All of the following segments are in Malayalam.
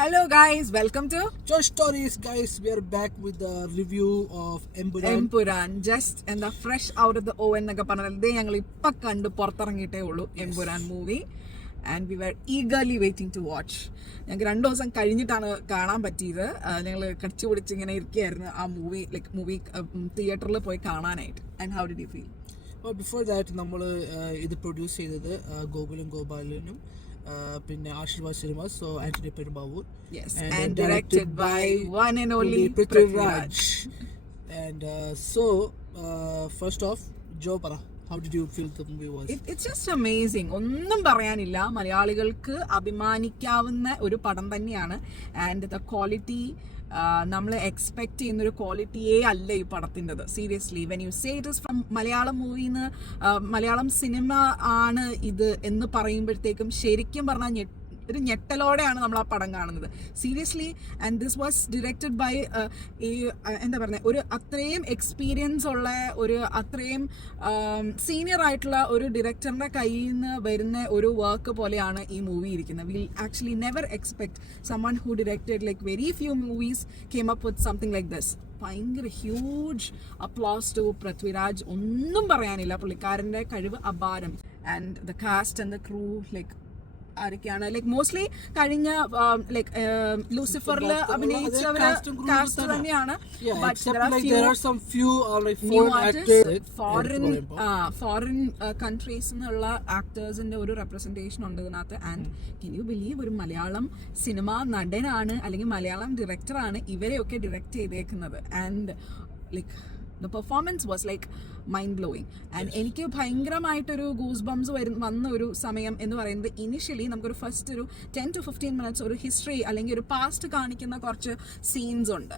Hello guys, welcome to Joy Stories, guys. We are back with the review of Empuran. Empuran. Just and the fresh out of the oven എന്നൊക്കെ പറഞ്ഞത് ഞങ്ങൾ ഇപ്പൊ കണ്ട് പുറത്തിറങ്ങിയിട്ടേ ഉള്ളൂ Empuraan movie and we were eagerly waiting to watch. ഞങ്ങൾക്ക് 2 ദിവസം കഴിഞ്ഞിട്ടാണ് കാണാൻ പറ്റിയത്. ഞങ്ങൾ കടിച്ചു പിടിച്ച് ഇങ്ങനെ ഇരിക്കുകയായിരുന്നു ആ മൂവി തിയേറ്ററിൽ പോയി കാണാനായിട്ട്. And how did you feel? Before that നമ്മൾ ഇത് പ്രൊഡ്യൂസ് ചെയ്തത് ഗോകുലും ഗോപാലനും പിന്നെ Aashirvad Cinemas, so Antony Perumbavoor, and directed by one and only Prithviraj. And so first off, Joe Para, how did you feel the movie was? It's just amazing. ഒന്നും പറയാനില്ല. മലയാളികൾക്ക് അഭിമാനിക്കാവുന്ന ഒരു പടം തന്നെയാണ്. ആൻഡ് ദ ക്വാളിറ്റി നമ്മൾ എക്സ്പെക്ട് ചെയ്യുന്ന ഒരു ക്വാളിറ്റിയേ അല്ല ഈ പടത്തിൻ്റെത്. Seriously when you say it is from Malayalam മൂവിന്ന്, മലയാളം സിനിമ ആണ് ഇത് എന്ന് പറയുമ്പോഴത്തേക്കും ശരിക്കും പറഞ്ഞാൽ ഒരു ഞെട്ടലോടെയാണ് നമ്മൾ ആ പടം കാണുന്നത്. Seriously. And this was directed by ഈ എന്താ പറയുക, ഒരു അത്രയും എക്സ്പീരിയൻസ് ഉള്ള ഒരു അത്രയും സീനിയർ ആയിട്ടുള്ള ഒരു ഡയറക്ടറിൻ്റെ കയ്യിൽ നിന്ന് വരുന്ന ഒരു വർക്ക് പോലെയാണ് ഈ മൂവി ഇരിക്കുന്നത്. Will actually never expect someone who directed like very few movies came up with something like this. ഭയങ്കര ഹ്യൂജ് അപ്ലോസ് ടു പൃഥ്വിരാജ്. ഒന്നും പറയാനില്ല, പുള്ളിക്കാരൻ്റെ കഴിവ് അപാരം. And the cast and the crew ആരൊക്കെയാണ് മോസ്റ്റ്ലി കഴിഞ്ഞ ലൂസിഫറിൽ അഭിനയിച്ചവര് കാസ്റ്റ് തന്നെയാണ്. ഫോറിൻ കൺട്രീസ് എന്നുള്ള ആക്ടേഴ്സിന്റെ ഒരു റെപ്രസെന്റേഷൻ ഉണ്ട് ഇതിനകത്ത്. ആൻഡ് കെൻ യു ബിലീവ് ഒരു മലയാളം സിനിമ നടനാണ് അല്ലെങ്കിൽ മലയാളം ഡയറക്ടറാണ് ഇവരെയൊക്കെ ഡയറക്റ്റ് ചെയ്തേക്കുന്നത്. And the performance was like mind blowing. and എനിക്ക് ഭയങ്കരമായിട്ടൊരു ഗൂസ് ബംസ് വന്ന ഒരു സമയം എന്ന് പറയുന്നത് ഇനിഷ്യലി നമുക്കൊരു ഫസ്റ്റ് ഒരു 10 to 15 minutes ഒരു ഹിസ്റ്ററി അല്ലെങ്കിൽ ഒരു പാസ്റ്റ് കാണിക്കുന്ന കുറച്ച് സീൻസ് ഉണ്ട്.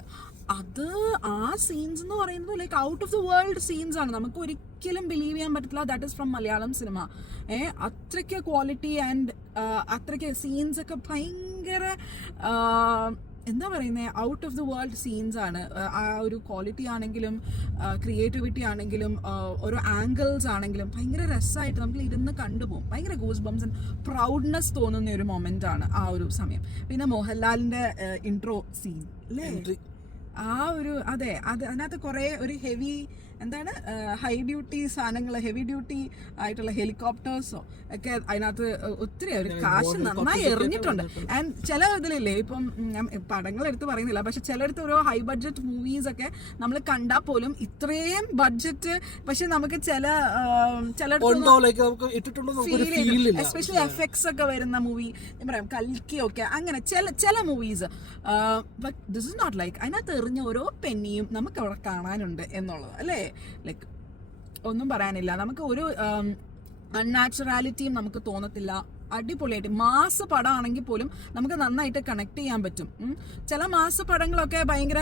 അത് ആ സീൻസ് എന്ന് പറയുന്നത് like out of the world scenes ആണ്. നമുക്ക് ഒരിക്കലും ബിലീവ് ചെയ്യാൻ പറ്റത്തില്ല that is from Malayalam cinema. അത്രയ്ക്ക് ക്വാളിറ്റി ആൻഡ് അത്രയ്ക്ക് സീൻസ് ഒക്കെ ഭയങ്കര എന്താ പറയുന്നത്, out of the world scenes ആണ്. ആ ഒരു ക്വാളിറ്റി ആണെങ്കിലും ക്രിയേറ്റിവിറ്റി ആണെങ്കിലും ഓരോ ആംഗിൾസ് ആണെങ്കിലും ഭയങ്കര രസമായിട്ട് നമുക്ക് ഇരുന്ന് കണ്ടുപോകും. ഭയങ്കര ഗൂസ് ബംസ് ആൻഡ് പ്രൗഡ്നെസ് തോന്നുന്ന ഒരു മൊമെന്റ് ആണ് ആ ഒരു സമയം. പിന്നെ മോഹൻലാലിന്റെ ഇൻട്രോ സീൻ അല്ലേ, ആ ഒരു അതെ അതിനകത്ത് കുറേ ഒരു ഹെവി എന്താണ് ഹൈ ഡ്യൂട്ടി സാധനങ്ങൾ, ഹെവി ഡ്യൂട്ടി ആയിട്ടുള്ള ഹെലികോപ്റ്റേഴ്സോ ഒക്കെ അതിനകത്ത് ഒത്തിരി ഒരു കാശ് നന്നായി എറിഞ്ഞിട്ടുണ്ട്. ആൻഡ് ചില ഇതിലില്ലേ, ഇപ്പം ഞാൻ പടങ്ങൾ എടുത്ത് പറയുന്നില്ല, പക്ഷെ ചിലടത്ത് ഓരോ ഹൈ ബഡ്ജറ്റ് മൂവീസ് ഒക്കെ നമ്മൾ കണ്ടാൽ പോലും ഇത്രയും ബഡ്ജറ്റ് പക്ഷെ നമുക്ക് എസ്പെഷ്യലി എഫക്ട്സ് ഒക്കെ വരുന്ന മൂവി, ഞാൻ പറയാം കൽക്കിയൊക്കെ അങ്ങനെ ചില movies. But this is not like അതിനകത്ത് എറിഞ്ഞ ഓരോ പെന്നിയും നമുക്ക് അവിടെ കാണാനുണ്ട് എന്നുള്ളത് അല്ലേ. ലൈക്ക് ഒന്നും പറയാനില്ല, നമുക്ക് ഒരു അൺനാച്ചുറാലിറ്റിയും നമുക്ക് തോന്നത്തില്ല. അടിപൊളിയായിട്ട് മാസ പടമാണെങ്കിൽ പോലും നമുക്ക് നന്നായിട്ട് കണക്ട് ചെയ്യാൻ പറ്റും. ചില മാസ പടങ്ങളൊക്കെ ഭയങ്കര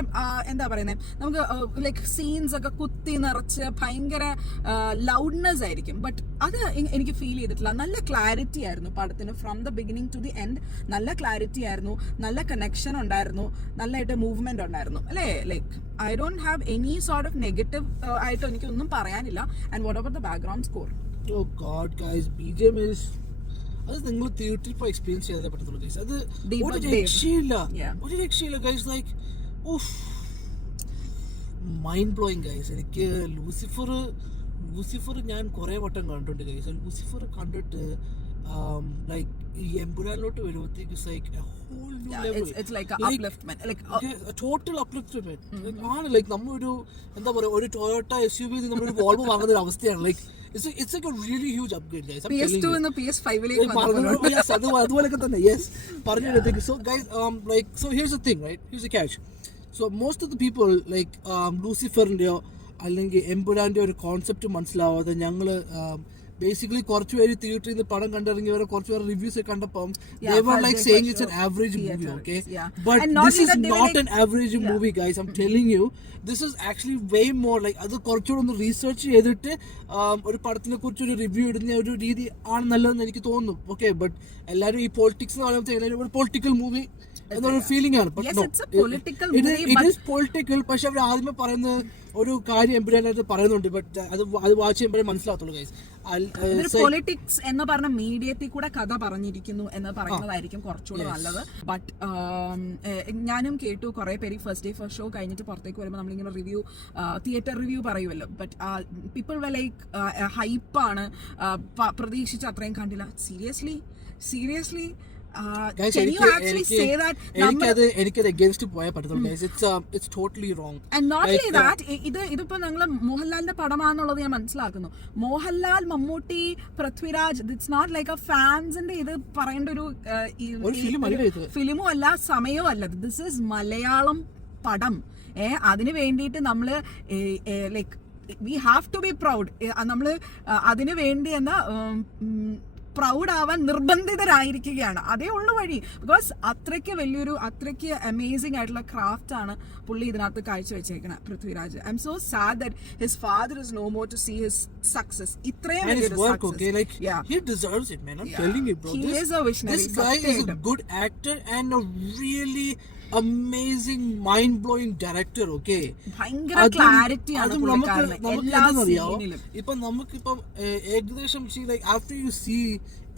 എന്താ പറയുന്നത്, നമുക്ക് ലൈക്ക് സീൻസ് ഒക്കെ കുത്തി നിറച്ച് ഭയങ്കര ലൗഡ്നെസ് ആയിരിക്കും. ബട്ട് അത് എനിക്ക് ഫീൽ ചെയ്തിട്ടില്ല. നല്ല ക്ലാരിറ്റി ആയിരുന്നു പടത്തിന് from the beginning to the end. നല്ല ക്ലാരിറ്റി ആയിരുന്നു, നല്ല കണക്ഷൻ ഉണ്ടായിരുന്നു, നല്ലതായിട്ട് മൂവ്മെന്റ് ഉണ്ടായിരുന്നു അല്ലേ. Like I don't have any sort of negative ആയിട്ട് എനിക്കൊന്നും പറയാനില്ല. And what about the background score? Oh God, guys, BGM is അത് നിങ്ങൾ തിയേറ്ററിൽ പോയി എക്സ്പീരിയൻസ് ചെയ്തേ പറ്റത്തുള്ളൂ ഗൈസ്. അത് ഒരു രക്ഷയില്ല guys. Like mind blowing guys. എനിക്ക് ലൂസിഫർ ഞാൻ കുറേ വട്ടം കണ്ടിട്ടുണ്ട് ഗൈസ്. ലൂസിഫർ കണ്ടിട്ട് ലൈക്ക് ഈ എംപുരാനിലോട്ട് വരുമ്പോഴത്തേക്ക് ടോട്ടൽ അപ്ലിഫ്റ്റ്മെന്റ് ആണ്. ലൈക്ക് നമ്മളൊരു എന്താ പറയുക, ഒരു ടൊയോട്ട SUV നമ്മളൊരു വോൾവോ വാങ്ങുന്ന ഒരു അവസ്ഥയാണ്. Like it's like a really huge upgrade guys. PS2 and PS5 ലേക്ക് വന്നു. Yes, അതുപോലെയൊക്കെ തന്നെ. Yes, പറഞ്ഞിട്ട്. So guys, like so here's the thing, right? Here's the catch. So most of the people like ലൂസിഫറിന്റെയോ അല്ലെങ്കിൽ എംപുരാന്റെ ഒരു കോൺസെപ്റ്റ് മനസ്സിലാവാതെ ഞങ്ങള് ബേസിക്കലി കുറച്ച് പേര് തിയേറ്ററിൽ നിന്ന് പടം കണ്ടിറങ്ങിയവരെ കുറച്ച് പേര് റിവ്യൂസ് കണ്ടപ്പം they were like saying it's an average movie, okay? But this is not an average movie guys. I'm telling you, this is actually way more like അത് കുറച്ചുകൂടെ ഒന്ന് റീസെർച്ച് ചെയ്തിട്ട് ഒരു പടത്തിനെ കുറിച്ച് ഒരു റിവ്യൂ ഇടുന്ന ഒരു രീതി ആണ് നല്ലതെന്ന് എനിക്ക് തോന്നുന്നു. ഓക്കെ, ബട്ട് എല്ലാവരും ഈ പൊളിറ്റിക്സ് എന്ന് പറയുമ്പോൾ ഒരു പൊളിറ്റിക്കൽ മൂവി എന്നൊരു ഫീലിംഗ് ആണ്. It is political. പക്ഷെ അവർ ആദ്യമേ പറയുന്ന ഒരു കാര്യം എംപുരാനകത്ത് പറയുന്നുണ്ട്. ബട്ട് അത് വാച്ച് ചെയ്യുമ്പോഴേ മനസ്സിലാകത്തുള്ളൂ ഗൈസ്. പൊളിറ്റിക്സ് എന്ന് പറഞ്ഞ മീഡിയത്തിൽ കൂടെ കഥ പറഞ്ഞിരിക്കുന്നു എന്ന് പറയുന്നതായിരിക്കും കുറച്ചുകൂടെ നല്ലത്. ബട്ട് ഞാനും കേട്ടു കുറെ പേര് ഫസ്റ്റ് ഡേ ഫസ്റ്റ് ഷോ കഴിഞ്ഞിട്ട് പുറത്തേക്ക് വരുമ്പോൾ നമ്മളിങ്ങനെ റിവ്യൂ തിയേറ്റർ റിവ്യൂ പറയുമല്ലോ, ബട്ട് പീപ്പിൾ വെ ലൈക്ക് ഹൈപ്പാണ്, പ്രതീക്ഷിച്ച അത്രയും കണ്ടില്ല. സീരിയസ്ലി എനിക്കത് അഗൈൻസ്റ്റ് പോയാൽ പറ്റത്തുള്ളൂ. It's totally wrong. And not only that, ഇതിപ്പോ ഞങ്ങള് മോഹൻലാലിന്റെ പടമാണെന്നുള്ളത് ഞാൻ മനസ്സിലാക്കുന്നു. Mohanlal, Mammootty, Prithviraj, it's not like a ഫാൻസിന്റെ ഇത് പറയേണ്ട ഒരു ഫിലിമും അല്ല, സമയവും അല്ല. ദിസ് ഈസ് മലയാളം പടം. അതിന് വേണ്ടിയിട്ട് നമ്മള് like we have to be proud. നമ്മള് അതിനു വേണ്ടി പ്രൗഡ് ആവാൻ നിർബന്ധിതരായിരിക്കുകയാണ്. അതേ ഉള്ളു വഴി. ബിക്കോസ് അത്രയ്ക്ക് അമേസിംഗ് ആയിട്ടുള്ള ക്രാഫ്റ്റ് ആണ് പുള്ളി ഇതിനകത്ത് കാഴ്ചവെച്ചേക്കുന്നത്, Prithviraj. I am so sad that his father is no more to see his success. ഇത്രയും വലിയൊരു success. He deserves it, man. I'm telling you, bro. He is a visionary. This guy is a good actor and a really amazing mind blowing director. Okay, ഭയങ്കര ക്ലാരിറ്റി ആണ് പുള്ളിക്കാരന് എല്ലാ സീനിലും. ഇപ്പൊ നമുക്കിപ്പം ഏകദേശം ആഫ്റ്റർ യു സീ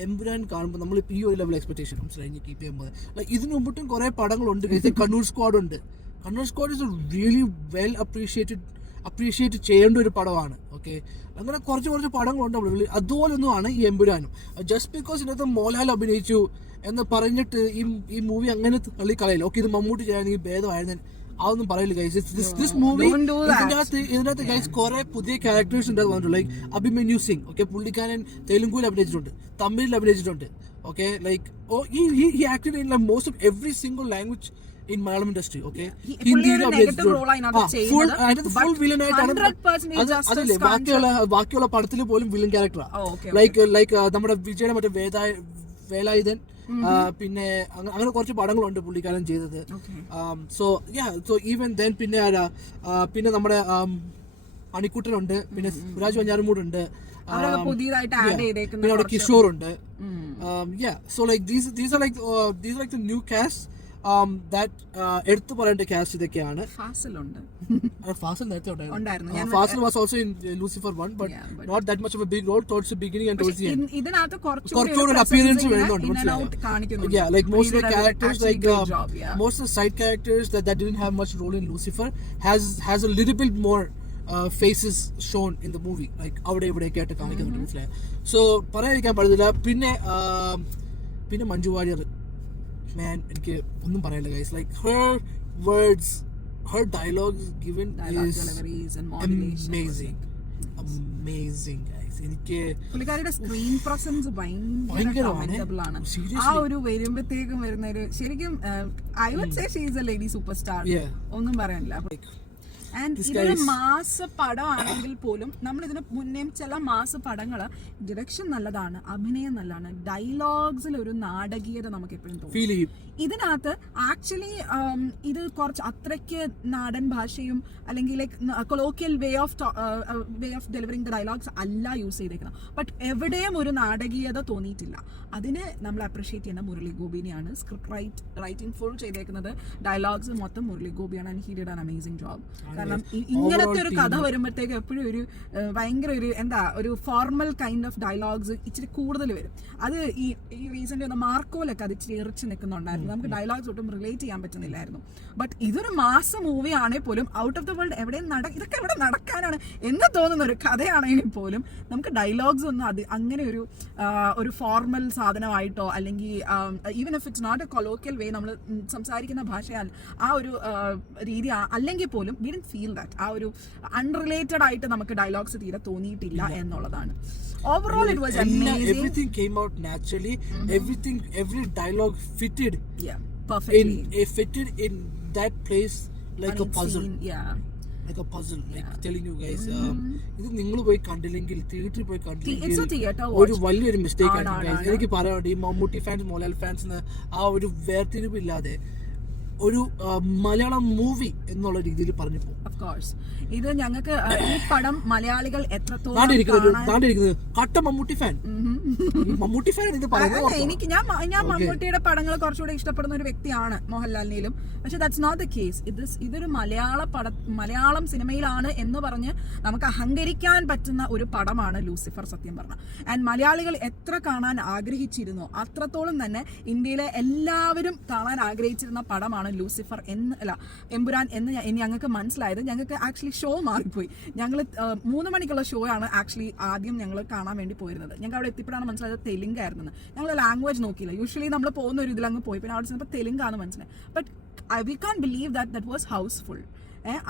എമ്പുരാൻ കാണുമ്പോൾ നമ്മളിപ്പോൾ ഈ ഒരു ലെവൽ എക്സ്പെക്ടേഷൻ മനസ്സിലായി കീപ്പ് ചെയ്യുമ്പോൾ ഇതിനു മുമ്പും കുറെ പടങ്ങളുണ്ട്. കണ്ണൂർ സ്ക്വാഡ് ഉണ്ട്. Kannur squad is really well appreciate ചെയ്യേണ്ട ഒരു പടമാണ്. ഓക്കെ, അങ്ങനെ കുറച്ച് പടങ്ങളുണ്ട്. അതുപോലൊന്നുമാണ് ഈ എമ്പുരാനും. ജസ്റ്റ് ബിക്കോസ് ഇതിനകത്ത് മോഹൻലാൽ അഭിനയിച്ചു എന്ന് പറഞ്ഞിട്ട് ഈ മൂവി അങ്ങനെ തള്ളിക്കളയില്ല. ഓക്കെ, ഇത് മമ്മൂട്ടി ചെയ്യാനെങ്കിൽ ഭേദമായിരുന്നു, അതൊന്നും പറയില്ല ഗൈസ്. ദിസ് മൂവി ഇതിനകത്ത് ഗൈസ് കുറെ പുതിയ ക്യാരക്ടേഴ്സ് ഉണ്ട് വന്നിട്ടുണ്ട്. ലൈക്ക് അഭിമന്യു സിംഗ്, ഓക്കെ, പുള്ളിക്കാരൻ തെലുങ്കുവിൽ അഭിനയിച്ചിട്ടുണ്ട്, തമിഴിൽ അഭിനയിച്ചിട്ടുണ്ട്. Okay, like he acted in like most of every single language in Malayalam industry. Okay, ഹിന്ദിയിലും അഭിനയിച്ചിട്ടുണ്ട്. ഫുൾ വില്ലൻ ആയിട്ടാണ്. അതല്ലേ ബാക്കിയുള്ള പടത്തിൽ പോലും വില്ലൻ ക്യാരക്ടറാണ്. ലൈക്ക് നമ്മുടെ വിജയുടെ മറ്റേ വേലായുധൻ, പിന്നെ അങ്ങനെ കുറച്ച് പടങ്ങളുണ്ട് പുള്ളിക്കാരൻ ചെയ്തത്. സോ ഈവൻ ദെൻ പിന്നെ നമ്മുടെ മണിക്കുട്ടനുണ്ട്, പിന്നെ സുരാജ് വഞ്ഞാറമൂടുണ്ട്, പിന്നെ അവിടെ കിഷോർ ഉണ്ട്. So like these are like the new cast that എടുത്തു പറയേണ്ട കാസ്റ്റ് ഇതൊക്കെയാണ്. ഫാസിൽ നേരത്തെ ഉണ്ടായിരുന്നു. Fazil was also in Lucifer 1 but not that much of a big role towards the beginning and towards the end. ഇതിനകത്ത് കുറച്ചുകൂടി appearance വരുന്നുണ്ട്. Yeah, like most of the characters, like most of the side characters that didn't have much role in Lucifer has a little bit more faces shown in the movie. Like അവിടെ ഇവിടെയൊക്കെ ആയിട്ട് കാണിക്കുന്നുണ്ട്, മനസ്സിലായി. സോ പറയാതിരിക്കാൻ പറ്റത്തില്ല. പിന്നെ മഞ്ജു വാര്യർ, man, എനിക്ക് ഒന്നും പറയാനില്ല guys. Like her dialogues given is amazing guys. എനിക്ക് പുള്ളിക്കാരിയുടെ സ്ക്രീൻ പ്രസൻസ് ഭയങ്കരമാണ്. ആ ഒരു വരുമ്പോഴത്തേക്കും വരുന്ന ഒരു ശരിക്കും I would say she is a lady superstar. ഒന്നും പറയാനില്ല. ആൻഡ് ഇതൊരു മാസ പടമാണെങ്കിൽ പോലും നമ്മൾ ഇതിന് മുന്നേ ചില മാസ പടങ്ങള് ഡിറക്ഷൻ നല്ലതാണ്, അഭിനയം നല്ലതാണ്, ഡയലോഗ്സിൽ ഒരു നാടകീയത നമുക്ക് എപ്പോഴും തോന്നും. ഇതിനകത്ത് ആക്ച്വലി ഇത് കുറച്ച് അത്രയ്ക്ക് നാടൻ ഭാഷയും അല്ലെങ്കിൽ like colloquial way of delivering the dialogues അല്ല യൂസ് ചെയ്തേക്കുന്നത്. ബട്ട് എവിടെയും ഒരു നാടകീയത തോന്നിയിട്ടില്ല. അതിന് നമ്മൾ അപ്രിഷിയേറ്റ് ചെയ്യുന്ന മുരളി ഗോപിനെയാണ്. സ്ക്രിപ്റ്റ് റൈറ്റിംഗ് ഫുൾ ചെയ്തേക്കുന്നത്, ഡയലോഗ്സ് മൊത്തം മുരളി ഗോപിയാണ്. And he did an amazing job. കാരണം ഇങ്ങനത്തെ ഒരു കഥ വരുമ്പോഴത്തേക്ക് എപ്പോഴും ഒരു ഭയങ്കര ഒരു ഫോർമൽ കൈൻഡ് ഓഫ് ഡയലോഗ്സ് ഇച്ചിരി കൂടുതൽ വരും. അത് ഈ റീസെന്റ് വന്ന മാർക്കോലൊക്കെ അത് ഇച്ചിരി എറിച്ച് നിൽക്കുന്നുണ്ടായിരുന്നു. നമുക്ക് ഡയലോഗ്സ് ഒട്ടും റിലേറ്റ് ചെയ്യാൻ പറ്റുന്നില്ലായിരുന്നു. ബട്ട് ഇതൊരു മാസ മൂവി ആണെങ്കിൽ പോലും ഔട്ട് ഓഫ് ദ വേൾഡ് എവിടെയും ഇതൊക്കെ എവിടെ നടക്കാനാണ് എന്ന് തോന്നുന്ന ഒരു കഥയാണെങ്കിൽ പോലും നമുക്ക് ഡയലോഗ്സ് ഒന്നും അത് അങ്ങനെ ഒരു ഫോർമൽ സാധനമായിട്ടോ അല്ലെങ്കിൽ even if it's not a colloquial way നമ്മൾ സംസാരിക്കുന്ന ഭാഷയാൽ ആ ഒരു രീതി അല്ലെങ്കിൽ പോലും വി ഡിഡ്ന്റ് ഫീൽ ദാറ്റ്. ആ ഒരു അൺറിലേറ്റഡ് ആയിട്ട് നമുക്ക് ഡയലോഗ്സ് തീരെ തോന്നിയിട്ടില്ല എന്നുള്ളതാണ്. Overall, it was amazing. Everything came out naturally. Every dialogue fitted. Yeah, perfectly. Fitted in that place like a puzzle. Like a puzzle. Like telling you guys, ഇത് നിങ്ങൾ പോയി കണ്ടില്ലെങ്കിൽ, തിയേറ്ററിൽ പോയി കണ്ടില്ലെങ്കിൽ ഒരു വലിയൊരു മിസ്റ്റേക്ക് ആണ്. എനിക്ക് പറയാനുണ്ട്, ഈ മമ്മൂട്ടി ഫാൻസ്, മോഹൻലാൽ ഫാൻസ് ആ ഒരു വേർതിരിവില്ലാതെ ഒരു മലയാളം മൂവി എന്നുള്ള രീതിയിൽ പറഞ്ഞു പോകും? Of course. ഇത് ഞങ്ങൾക്ക് ഈ പടം മലയാളികൾ എത്രത്തോളം കട്ട മമ്മൂട്ടി ഫാൻ. മമ്മൂട്ടി ഫാൻ ഇത് പറയുന്നത് എനിക്ക് ഞാൻ മമ്മൂട്ടിയുടെ പടങ്ങൾ കുറച്ചുകൂടെ ഇഷ്ടപ്പെടുന്ന ഒരു വ്യക്തിയാണ്, മോഹൻലാലിനെയും. പക്ഷെ ദാറ്റ്സ് നോട്ട് ദ കേസ്. ഇതൊരു മലയാളം സിനിമയിലാണ് എന്ന് പറഞ്ഞ് നമുക്ക് അഹങ്കരിക്കാൻ പറ്റുന്ന ഒരു പടമാണ് ലൂസിഫർ, സത്യം പറഞ്ഞ. ആൻഡ് മലയാളികൾ എത്ര കാണാൻ ആഗ്രഹിച്ചിരുന്നോ അത്രത്തോളം തന്നെ ഇന്ത്യയിലെ എല്ലാവരും കാണാൻ ആഗ്രഹിച്ചിരുന്ന പടമാണ് ലൂസിഫർ എമ്പുരാൻ എന്ന് ഞങ്ങൾക്ക് മനസ്സിലായത്. ഞങ്ങൾക്ക് ആക്ച്വലി ഷോ മാറിപ്പോയി. ഞങ്ങൾ 3 മണിക്കുള്ള ഷോ ആണ് ആക്ച്വലി ആദ്യം ഞങ്ങൾ കാണാൻ വേണ്ടി പോയിരുന്നത്. ഞങ്ങൾക്ക് അവിടെ എത്തിയപ്പോഴാണ് മനസ്സിലായത് തെലുങ്കായിരുന്നു. ഞങ്ങൾ ലാംഗ്വേജ് നോക്കിയില്ല. യൂഷ്വലി നമ്മൾ പോകുന്ന ഒരു ഇതിലങ്ങ് പോയി. പിന്നെ അവിടെ ചെന്നപ്പോൾ തെലുങ്കാണ് മനസ്സിലായത്. But we can believe that was housefull.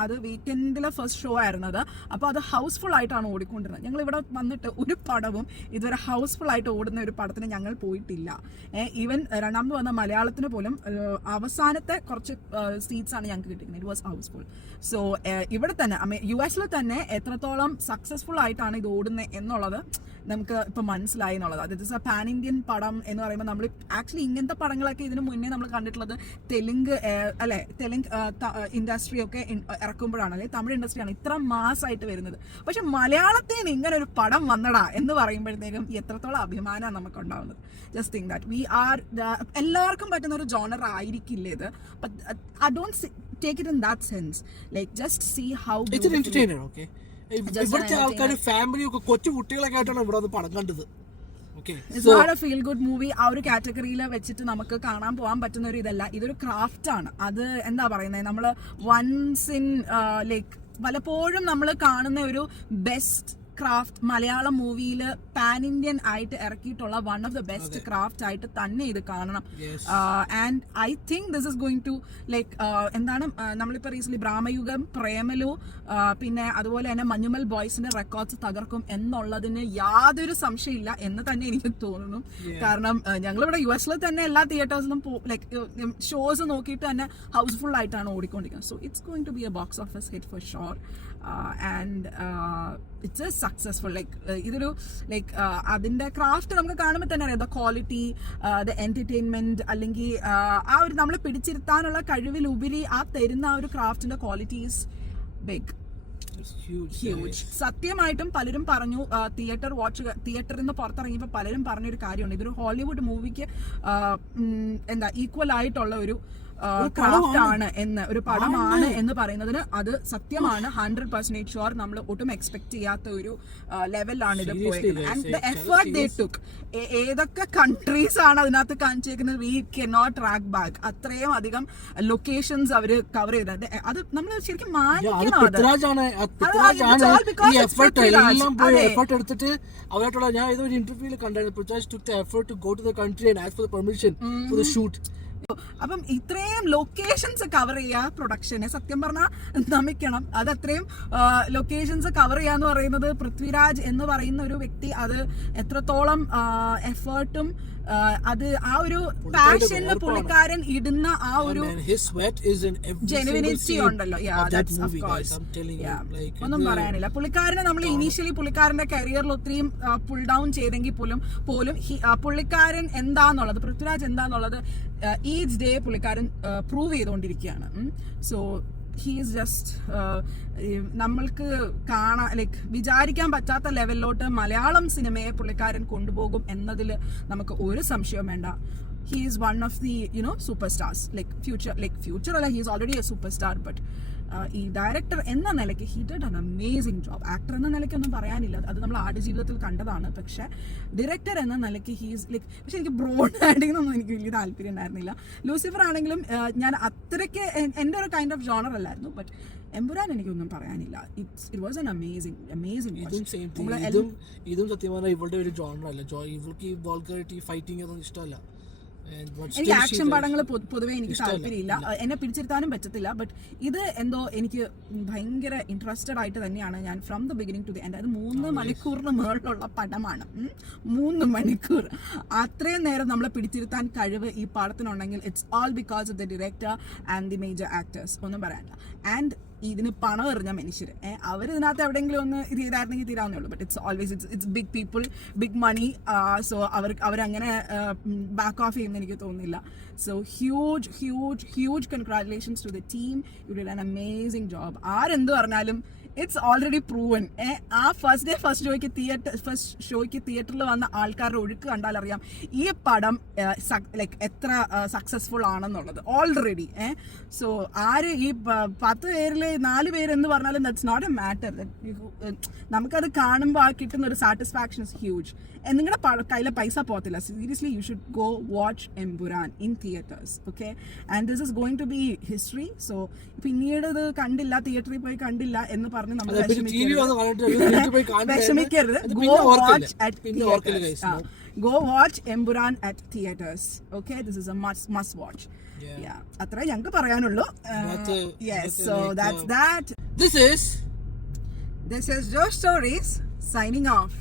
അത് വീക്കെൻഡിലെ ഫസ്റ്റ് ഷോ ആയിരുന്നത്. അപ്പോൾ അത് ഹൗസ്ഫുൾ ആയിട്ടാണ് ഓടിക്കൊണ്ടിരുന്നത്. ഞങ്ങൾ ഇവിടെ വന്നിട്ട് ഒരു പടവും ഇതുവരെ ഹൗസ്ഫുൾ ആയിട്ട് ഓടുന്ന ഒരു പടത്തിന് ഞങ്ങൾ പോയിട്ടില്ല. ഈവൻ രണ്ടാമത് വന്ന മലയാളത്തിന് പോലും അവസാനത്തെ കുറച്ച് സീറ്റ്സ് ആണ് ഞങ്ങൾക്ക് കിട്ടിയിരുന്നത്. It was housefull. സോ ഇവിടെ തന്നെ US തന്നെ എത്രത്തോളം സക്സസ്ഫുൾ ആയിട്ടാണ് ഇത് ഓടുന്നത് എന്നുള്ളത് നമുക്ക് ഇപ്പം മനസ്സിലായി എന്നുള്ളത്. This is A pan Indian പടം എന്ന് പറയുമ്പോൾ നമ്മൾ ആക്ച്വലി ഇങ്ങനത്തെ പടങ്ങളൊക്കെ ഇതിനു മുന്നേ നമ്മൾ കണ്ടിട്ടുള്ളത് തെലുങ്ക് ഇൻഡസ്ട്രി ഒക്കെ ഇറക്കുമ്പോഴാണ്, അല്ലെങ്കിൽ തമിഴ് ഇൻഡസ്ട്രിയാണ് ഇത്ര മാസമായിട്ട് വരുന്നത്. പക്ഷെ മലയാളത്തിൽ നിന്ന് ഇങ്ങനെ ഒരു പടം വന്നടാ എന്ന് പറയുമ്പോഴത്തേക്കും എത്രത്തോളം അഭിമാനമാണ് നമുക്ക് ഉണ്ടാവുന്നത്. Just think that we are എല്ലാവർക്കും പറ്റുന്ന ഒരു ജോണർ ആയിരിക്കില്ല ഇത്. I don't take it in that sense. Like just see how ഇവിടുത്തെ ആൾക്കാർ ഫാമിലി ഒക്കെ കൊച്ചു കുട്ടികളൊക്കെ ആയിട്ടാണ് ഇവിടെ പടം കണ്ടത്. ഫീൽ ഗുഡ് മൂവി ആ ഒരു കാറ്റഗറിയിൽ വെച്ചിട്ട് നമുക്ക് കാണാൻ പോകാൻ പറ്റുന്ന ഒരു ഇതല്ല. ഇതൊരു ക്രാഫ്റ്റ് ആണ്. അത് എന്താ പറയുന്നത്, നമ്മൾ വൺസ് ഇൻ ലൈക്ക് പലപ്പോഴും നമ്മൾ കാണുന്ന ഒരു ബെസ്റ്റ് ക്രാഫ്റ്റ് മലയാളം മൂവിയിൽ പാൻ ഇന്ത്യൻ ആയിട്ട് ഇറക്കിയിട്ടുള്ള one of the best craft ആയിട്ട് തന്നെ ഇത് കാണണം. And I think this is going to like എന്താണ് നമ്മളിപ്പോൾ റീസെന്റ് ബ്രാഹ്മയുഗം, പ്രേമലു, പിന്നെ അതുപോലെ തന്നെ മഞ്ഞുമൽ ബോയ്സിന്റെ റെക്കോർഡ്സ് തകർക്കും എന്നുള്ളതിന് യാതൊരു സംശയമില്ല എന്ന് തന്നെ എനിക്ക് തോന്നുന്നു. കാരണം ഞങ്ങളിവിടെ US തന്നെ എല്ലാ തിയേറ്റേഴ്സിലും ലൈക്ക് ഷോസ് നോക്കിയിട്ട് തന്നെ ഹൗസ്ഫുൾ ആയിട്ടാണ് ഓടിക്കൊണ്ടിരിക്കുന്നത്. So it's going to be a box office hit for sure. And it's a successful like ഇതൊരു ലൈക്ക് അതിന്റെ ക്രാഫ്റ്റ് നമുക്ക് കാണുമ്പോൾ തന്നെ അറിയാം. ദ ക്വാളിറ്റി, ദ എന്റർടൈൻമെന്റ്, അല്ലെങ്കിൽ ആ ഒരു നമ്മളെ പിടിച്ചിരുത്താനുള്ള കഴിവിലുപരി ആ തരുന്ന ആ ഒരു ക്രാഫ്റ്റിന്റെ ക്വാളിറ്റി ഈസ് ബിഗ്, ഹ്യൂജ്. സത്യമായിട്ടും പലരും പറഞ്ഞു, തിയേറ്ററിൽ നിന്ന് പുറത്തിറങ്ങിയപ്പോൾ പലരും പറഞ്ഞൊരു കാര്യമുണ്ട്, ഇതൊരു ഹോളിവുഡ് മൂവിക്ക് എന്താ ഈക്വൽ ആയിട്ടുള്ള ഒരു ക്രാഫ്റ്റ് ആണ് എന്ന്, ഒരു പടമാണ് എന്ന് പറയുന്നതിന് അത് സത്യമാണ്. 100% ഷുവർ. നമ്മൾ ഒട്ടും എക്സ്പെക്ട് ചെയ്യാത്ത ഒരു ലെവലാണ് ഇത് പോയത്. And the effort they took, ഏതൊക്കെ കൺട്രീസ് ആണ് അതിനകത്ത് കാണിച്ചേക്കുന്നത്, വി കനോട്ട് ട്രാക്ക് ബാക്ക്. അത്രയും അധികം ലൊക്കേഷൻസ് അവര് കവർ ചെയ്തത്. അത് നമ്മൾ ശരിക്കും മാനിക്കണം. അവരായിട്ടുള്ള ഞാൻ ഏതൊരു ഇന്റർവ്യൂവിൽ കണ്ടായിരുന്നു, Prithviraj took the effort to go to the country and ask for the permission for the shoot. അപ്പം ഇത്രയും ലൊക്കേഷൻസ് കവർ ചെയ്യുക പ്രൊഡക്ഷനെ സത്യം പറഞ്ഞാൽ നമിക്കണം. അത് അത്രയും ലൊക്കേഷൻസ് കവർ ചെയ്യാന്ന് പറയുന്നത് പൃഥ്വിരാജ് എന്ന് പറയുന്ന ഒരു വ്യക്തി അത് എത്രത്തോളം എഫേർട്ടും അത് ആ ഒരു പാഷനിൽ പുള്ളിക്കാരൻ ഇടുന്ന ആ ഒരു ജെനുവിനിറ്റി ഉണ്ടല്ലോ. ഒന്നും പറയാനില്ല. പുള്ളിക്കാരനെ നമ്മൾ ഇനീഷ്യലി പുള്ളിക്കാരന്റെ കരിയറിൽ ഒത്തിരിയും പുൾ ഡൗൺ ചെയ്തെങ്കിൽ പോലും പുള്ളിക്കാരൻ എന്താന്നുള്ളത്, പൃഥ്വിരാജ് എന്താന്നുള്ളത് ഈച്ച് ഡേ പുള്ളിക്കാരൻ പ്രൂവ് ചെയ്തുകൊണ്ടിരിക്കുകയാണ്. സോ ഹി ഈസ് ജസ്റ്റ് നമ്മൾക്ക് കാണാൻ ലൈക്ക് വിചാരിക്കാൻ പറ്റാത്ത ലെവലിലോട്ട് മലയാളം സിനിമയെ പുള്ളിക്കാരൻ കൊണ്ടുപോകും എന്നതിൽ നമുക്ക് ഒരു സംശയവും വേണ്ട. He is one of the superstars, like future അല്ല, he is already a superstar, but ഈ ഡയറക്ടർ എന്ന നിലയ്ക്ക് he did an amazing job. Actor എന്ന നിലയ്ക്ക് ഒന്നും പറയാനില്ല, അത് നമ്മൾ ആടുജീവിതത്തിൽ കണ്ടതാണ്. പക്ഷെ ഡയറക്ടർ എന്ന നിലയ്ക്ക് ഹീസ് ലൈക്ക്, പക്ഷെ എനിക്ക് ബ്രോഡ് ആഡിംഗ് ഒന്നും എനിക്ക് വലിയ താല്പര്യം ഉണ്ടായിരുന്നില്ല. ലൂസിഫർ ആണെങ്കിലും ഞാൻ അത്രയ്ക്ക് എൻ്റെ ഒരു കൈൻഡ് ഓഫ് ജോണർ അല്ലായിരുന്നു. ബട്ട് എമ്പുരാൻ എനിക്കൊന്നും പറയാനില്ല. ഇറ്റ് വാസ് ആൻ അമേസിംഗ് ഇതും സത്യം പറഞ്ഞാൽ ഇവളുടെ ഒരു ജോണർ അല്ല. ഇവൾക്ക് ഈ വൾഗാരിറ്റി, ഫൈറ്റിംഗ് ഒന്നും ഇഷ്ടമല്ല. എനിക്ക് ആക്ഷൻ പടങ്ങൾ പൊതുവെ എനിക്ക് താല്പര്യമില്ല, എന്നെ പിടിച്ചിരുത്താനും പറ്റത്തില്ല. ബട്ട് ഇത് എന്തോ എനിക്ക് ഭയങ്കര ഇൻട്രസ്റ്റഡ് ആയിട്ട് തന്നെയാണ് ഞാൻ from the beginning to the end. അത് 3 മണിക്കൂറിന് മുകളിലുള്ള പടമാണ്. 3 മണിക്കൂർ അത്രയും നേരം നമ്മളെ പിടിച്ചിരുത്താൻ കഴിവ് ഈ പടത്തിനുണ്ടെങ്കിൽ it's all because of the director and the major actors. ഒന്നും പറയാനില്ല. ആൻഡ് ഇതിന് പണം എറിഞ്ഞ മനുഷ്യർ അവർ ഇതിനകത്ത് എവിടെയെങ്കിലും ഒന്ന് ഇത് ചെയ്തായിരുന്നെങ്കിൽ തീരാവുന്നേ ഉള്ളൂ. But it's always it's big people, big money. So അവരങ്ങനെ ബാക്ക് ഓഫ് ചെയ്യുമെന്ന് എനിക്ക് തോന്നുന്നില്ല. So huge congratulations to the team. You did an amazing job. ആരെന്ത് പറഞ്ഞാലും ഇറ്റ്സ് ഓൾറെഡി പ്രൂവൻ. ആ ഫസ്റ്റ് ഷോയ്ക്ക് തിയേറ്ററിൽ വന്ന ആൾക്കാരുടെ ഒഴുക്ക് കണ്ടാൽ അറിയാം ഈ പടം ലൈക്ക് എത്ര സക്സസ്ഫുൾ ആണെന്നുള്ളത് ഓൾറെഡി. സോ ആര് ഈ 10 പേരിൽ 4 പേര് എന്ന് പറഞ്ഞാലും ദാറ്റ്സ് നോട്ട് എ മാറ്റർ. നമുക്കത് കാണുമ്പോൾ ആ കിട്ടുന്ന ഒരു സാറ്റിസ്ഫാക്ഷൻ ഇസ് ഹ്യൂജ്. നിങ്ങളുടെ കയ്യിലെ പൈസ പോകത്തില്ല. Seriously you should go watch Empuraan in theatres. Okay, and this is going to be history. So പിന്നീട് ഇത് കണ്ടില്ല, തിയേറ്ററിൽ പോയി കണ്ടില്ല എന്ന് പറഞ്ഞ് നമ്മൾ വിഷമിക്കരുത്. Go watch Emburan at theaters. Okay, this is a must watch. Yeah, അത്ര ഞങ്ങൾക്ക് പറയാനുള്ളൂ. Yes, so that's that. This is Josh Stories signing off.